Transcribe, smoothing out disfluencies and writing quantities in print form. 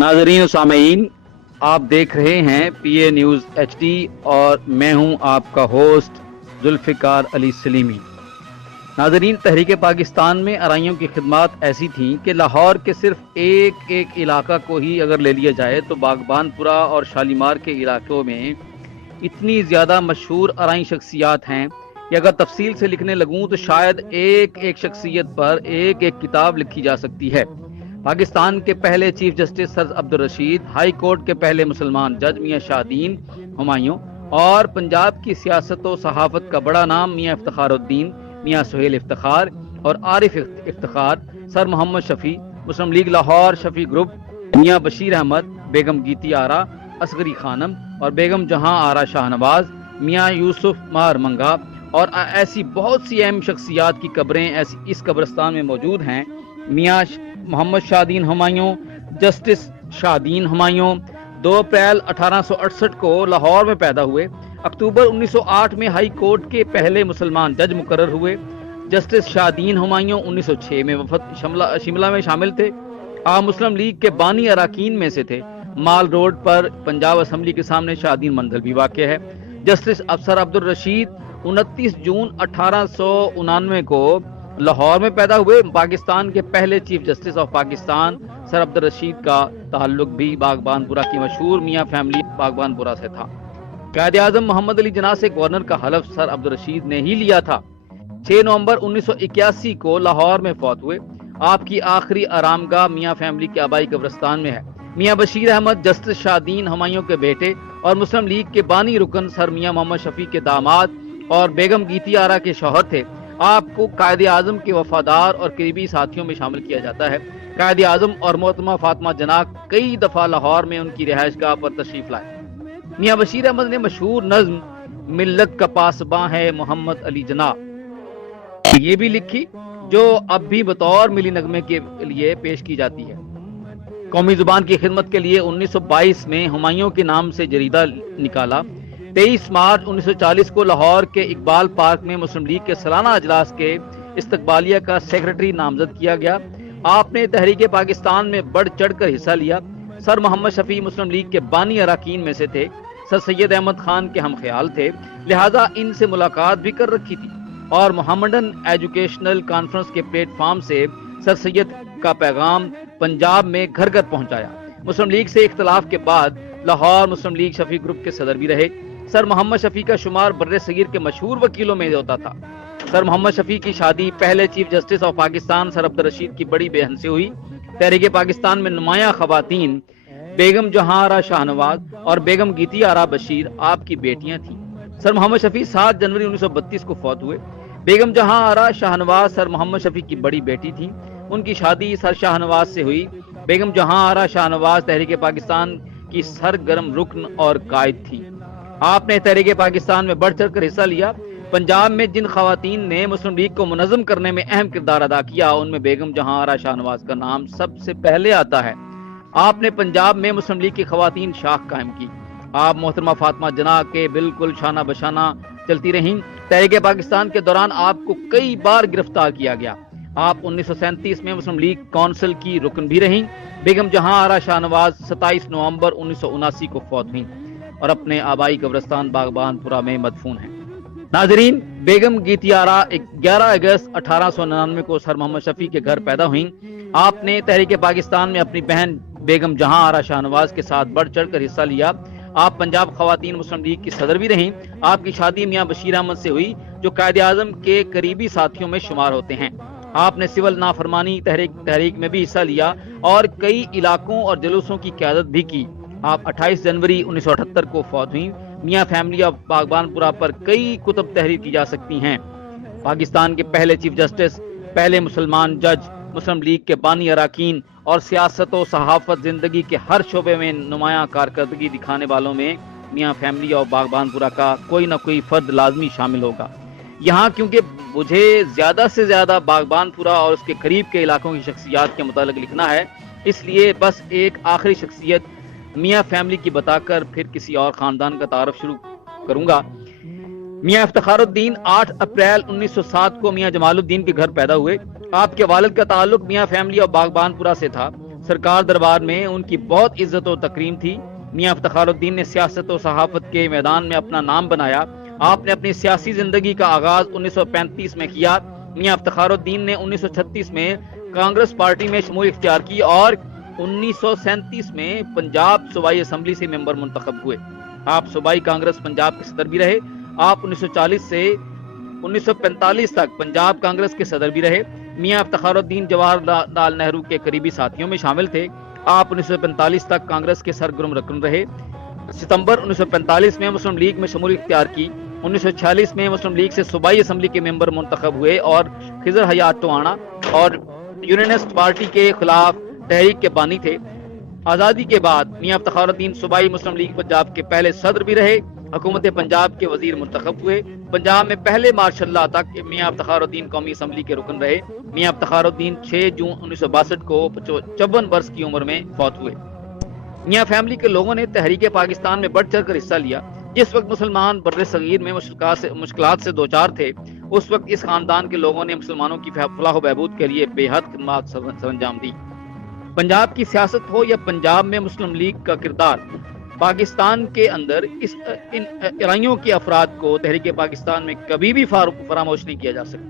नाजरीन सामीन, आप देख रहे हैं पीए न्यूज़ HD और मैं हूं आपका होस्ट जुल्फ़िकार अली सलीमी। नाजरीन, तहरीक पाकिस्तान में आरआईओं की खिदमत ऐसी थीं कि लाहौर के सिर्फ एक एक इलाका को ही अगर ले लिया जाए तो बागबानपुरा और शालीमार के इलाकों में इतनी ज़्यादा मशहूर आरआई शख्सियात हैं कि अगर तफसील से लिखने लगूं तो शायद एक एक शख्सियत पर एक एक किताब लिखी जा सकती है। पाकिस्तान के पहले chief justice sir Abdul Rashid, high court के पहले मुसलमान जज मियाँ शाहदीन हुमायूं और पंजाब की सियासत और सहाफत का बड़ा नाम मियाँ इफ्तिखारुद्दीन, मियाँ सुहेल इफ्तिखार और आरिफ इफ्तिखार, सर मोहम्मद शफी, मुस्लिम लीग लाहौर शफी ग्रुप, मियाँ बशीर अहमद, बेगम गीती आरा, असगरी खानम और बेगम जहां आरा शाहनवाज, मियाँ यूसुफ मार मंगा और ऐसी बहुत सी अहम शख्सियात की कब्रें ऐसी इस कब्रिस्तान में मौजूद हैं। मियाँ मोहम्मद शाहदीन हुमायूं, जस्टिस शाहदीन हुमायूं 2 अप्रैल 1868 को लाहौर में पैदा हुए। अक्टूबर 1908 में हाई कोर्ट के पहले मुसलमान जज मुकर्रर हुए। जस्टिस शाहदीन हुमायूं 1906 में वफद शिमला में शामिल थे। आप मुस्लिम लीग के बानी अराकीन में से थे। माल रोड पर पंजाब असम्बली के सामने शाहदीन मंजिल भी वाक़ है। जस्टिस अफसर अब्दुल रशीद 29 जून 1899 को लाहौर में पैदा हुए। पाकिस्तान के पहले chief justice of Pakistan sir Abdul Rashid का ताल्लुक भी बागबानपुरा की मशहूर मियाँ फैमिली बागबानपुरा से था। कायदे आज़म मोहम्मद अली जिन्ना से गवर्नर का हलफ सर अब्दुल रशीद ने ही लिया था। 6 नवंबर 1981 को लाहौर में फौत हुए। आपकी आखिरी आरामगाह मियाँ फैमिली के आबाई कब्रिस्तान में है। मियाँ बशीर अहमद जस्टिस शाहदीन हुमायूं के बेटे और मुस्लिम लीग के बानी रुकन सर मियाँ मोहम्मद शफी के दामाद और बेगम गीती आरा के शौहर थे। आपको कायदे आज़म के वफादार और करीबी साथियों में शामिल किया जाता है। कायदे आज़म और मोहतरमा फातिमा जिन्ना कई दफ़ा लाहौर में उनकी रिहाइशगाह पर तशरीफ लाए। मियाँ बशीर अहमद ने मशहूर नज़्म मिल्लत का पासबां है मोहम्मद अली जिन्ना ये भी लिखी, जो अब भी बतौर मिली नगमे के लिए पेश की जाती है। कौमी जुबान की खिदमत के लिए 1922 में हुमायूं के नाम से जरीदा निकाला। 23 मार्च 1940 को लाहौर के इकबाल पार्क में मुस्लिम लीग के सालाना अजलास के इस्तकबालिया का सेक्रेटरी नामजद किया गया। आपने तहरीक पाकिस्तान में बढ़ चढ़ कर हिस्सा लिया। सर मोहम्मद शफी मुस्लिम लीग के बानी अराकीन में से थे। सर सैयद अहमद खान के हम ख्याल थे, लिहाजा इनसे मुलाकात भी कर रखी थी और मोहम्मदन एजुकेशनल कॉन्फ्रेंस के प्लेटफॉर्म से सर सैयद का पैगाम पंजाब में घर घर पहुंचाया। मुस्लिम लीग से इख्तलाफ के बाद लाहौर मुस्लिम लीग शफी ग्रुप के सदर भी रहे। सर मोहम्मद शफी का शुमार बर्रे सगीर के मशहूर वकीलों में होता था। सर मोहम्मद शफी की शादी पहले chief justice of Pakistan sir Abdul Rashid की बड़ी बहन से हुई। तहरीक पाकिस्तान में नुमाया खवातीन बेगम जहां आरा शाहनवाज और बेगम गीती आरा बशीर आपकी बेटियां थीं। सर मोहम्मद शफी 7 जनवरी 1932 को फौत हुए। बेगम जहां आरा शाहनवाज सर मोहम्मद शफी की बड़ी बेटी थी। उनकी शादी सर शाहनवाज से हुई। बेगम जहां आरा शाहनवाज तहरीक पाकिस्तान की सरगर्म रुकन और कायद थी। आपने तहरीक पाकिस्तान में बढ़ चढ़ कर हिस्सा लिया। पंजाब में जिन खवातीन ने मुस्लिम लीग को मुनज़्ज़म करने में अहम किरदार अदा किया, उनमें बेगम जहां आरा शाहनवाज का नाम सबसे पहले आता है। आपने पंजाब में मुस्लिम लीग की खवातीन शाख कायम की। आप मोहतरमा फातिमा जिन्ना के बिल्कुल शाना बशाना चलती रहीं। तहरीक पाकिस्तान के दौरान आपको कई बार गिरफ्तार किया गया। आप 1937 में मुस्लिम लीग काउंसिल की रुकन भी रहीं। बेगम जहां आरा शाहनवाज 27 नवंबर 1979 को फौत हुई और अपने आबाई कब्रिस्तान बागबानपुरा में मदफून हैं। नाजरीन, बेगम गीती आरा 11 अगस्त 1899 को सर मोहम्मद शफी के घर पैदा हुई। आपने तहरीक पाकिस्तान में अपनी बहन बेगम जहां आरा शाहनवाज के साथ बढ़ चढ़ कर हिस्सा लिया। आप पंजाब खवातीन मुस्लिम लीग की सदर भी रहीं। आपकी शादी मियाँ बशीर अहमद से हुई, जो कायदे आज़म के करीबी साथियों में शुमार होते हैं। आपने सिविल नाफरमानी तहरीक में भी हिस्सा लिया और कई इलाकों और जुलूसों की क़यादत भी की। आप 28 जनवरी 1978 को फौत हुई। मियाँ फैमिली ऑफ बागबानपुरा पर कई कुतब तहरीर की जा सकती हैं। पाकिस्तान के पहले चीफ जस्टिस, पहले मुसलमान जज, मुस्लिम लीग के बानी अराकीन और सियासत और सहाफत जिंदगी के हर शोबे में नुमाया कारकर्दगी दिखाने वालों में मियाँ फैमिली ऑफ बागबानपुरा का कोई ना कोई फर्द लाजमी शामिल होगा। यहाँ क्योंकि मुझे ज़्यादा से ज़्यादा बागबानपुरा और उसके करीब के इलाकों की शख्सियात के मुतालिक लिखना है, इसलिए बस एक आखिरी शख्सियत मियाँ फैमिली की बताकर फिर किसी और ख़ानदान का तारफ़ शुरू करूँगा। मियाँ इफ्तिखारुद्दीन 8 अप्रैल 1907 को मियाँ जमालुद्दीन के घर पैदा हुए। आपके वालिद का ताल्लुक मियाँ फैमिली और बागबानपुरा से था। سرکار دربار میں ان کی بہت عزت و تکریم تھی۔ میاں افتخار الدین نے سیاست و صحافت کے میدان میں اپنا نام بنایا۔ آپ نے اپنی سیاسی زندگی کا آغاز 1935 میں کیا۔ میاں افتخار الدین نے 1936 میں کانگریس پارٹی میں شمولیت اختیار کی اور 1937 میں پنجاب صوبائی اسمبلی سے ممبر منتخب ہوئے۔ آپ صوبائی کانگریس پنجاب کے صدر بھی رہے۔ آپ 1940 سے 1945 تک پنجاب کانگریس کے صدر بھی رہے۔ میاں افتخار الدین جواہر لال نہرو کے قریبی ساتھیوں میں شامل تھے۔ آپ 1945 تک کانگریس کے سرگرم رکن رہے۔ ستمبر 1945 میں مسلم لیگ میں شمولیت اختیار کی۔ 1946 میں مسلم لیگ سے صوبائی اسمبلی کے ممبر منتخب ہوئے اور خضر حیات ٹوانا اور یونینسٹ پارٹی کے خلاف تحریک کے بانی تھے۔ آزادی کے بعد میاں افتخار الدین صوبائی مسلم لیگ پنجاب کے پہلے صدر بھی رہے۔ حکومت پنجاب کے وزیر منتخب ہوئے۔ پنجاب میں پہلے مارشاء اللہ تک میاں افتخار الدین قومی اسمبلی کے رکن رہے۔ میاں افتخار الدین 6 جون 1962 کو 54 برس کی عمر میں فوت ہوئے۔ میاں فیملی کے لوگوں نے تحریک پاکستان میں بڑھ چڑھ کر حصہ لیا۔ جس وقت مسلمان بر صغیر میں مشکلات سے دوچار تھے، اس وقت اس خاندان کے لوگوں نے مسلمانوں کی فلاح و بہبود کے لیے بے حد خدمات سر انجام دی۔ پنجاب کی سیاست ہو یا پنجاب میں مسلم لیگ کا کردار، پاکستان کے اندر ان ارائیوں کے افراد کو تحریک پاکستان میں کبھی بھی فراموش نہیں کیا جا سکتا۔